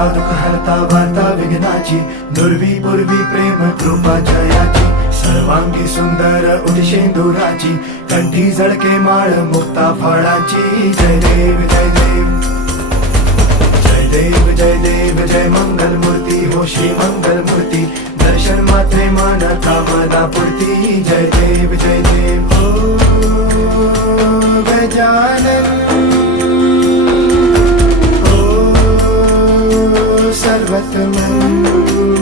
हरता दुःख हरता वार्ता विघ्नाची, दुर्वी पूर्वी प्रेम कृपा जयाची, सर्वांगी सुंदर उदिशेंदुराची, कंठी झळके माळ मुक्ता फळाची. जय देव जय देव जय देव जय देव जय मंगल मूर्ती हो श्री मंगल मूर्ती, दर्शन मात्रे मन कामना पूर्ती. जय देव जय देव हो गजानन हो सर्वतमन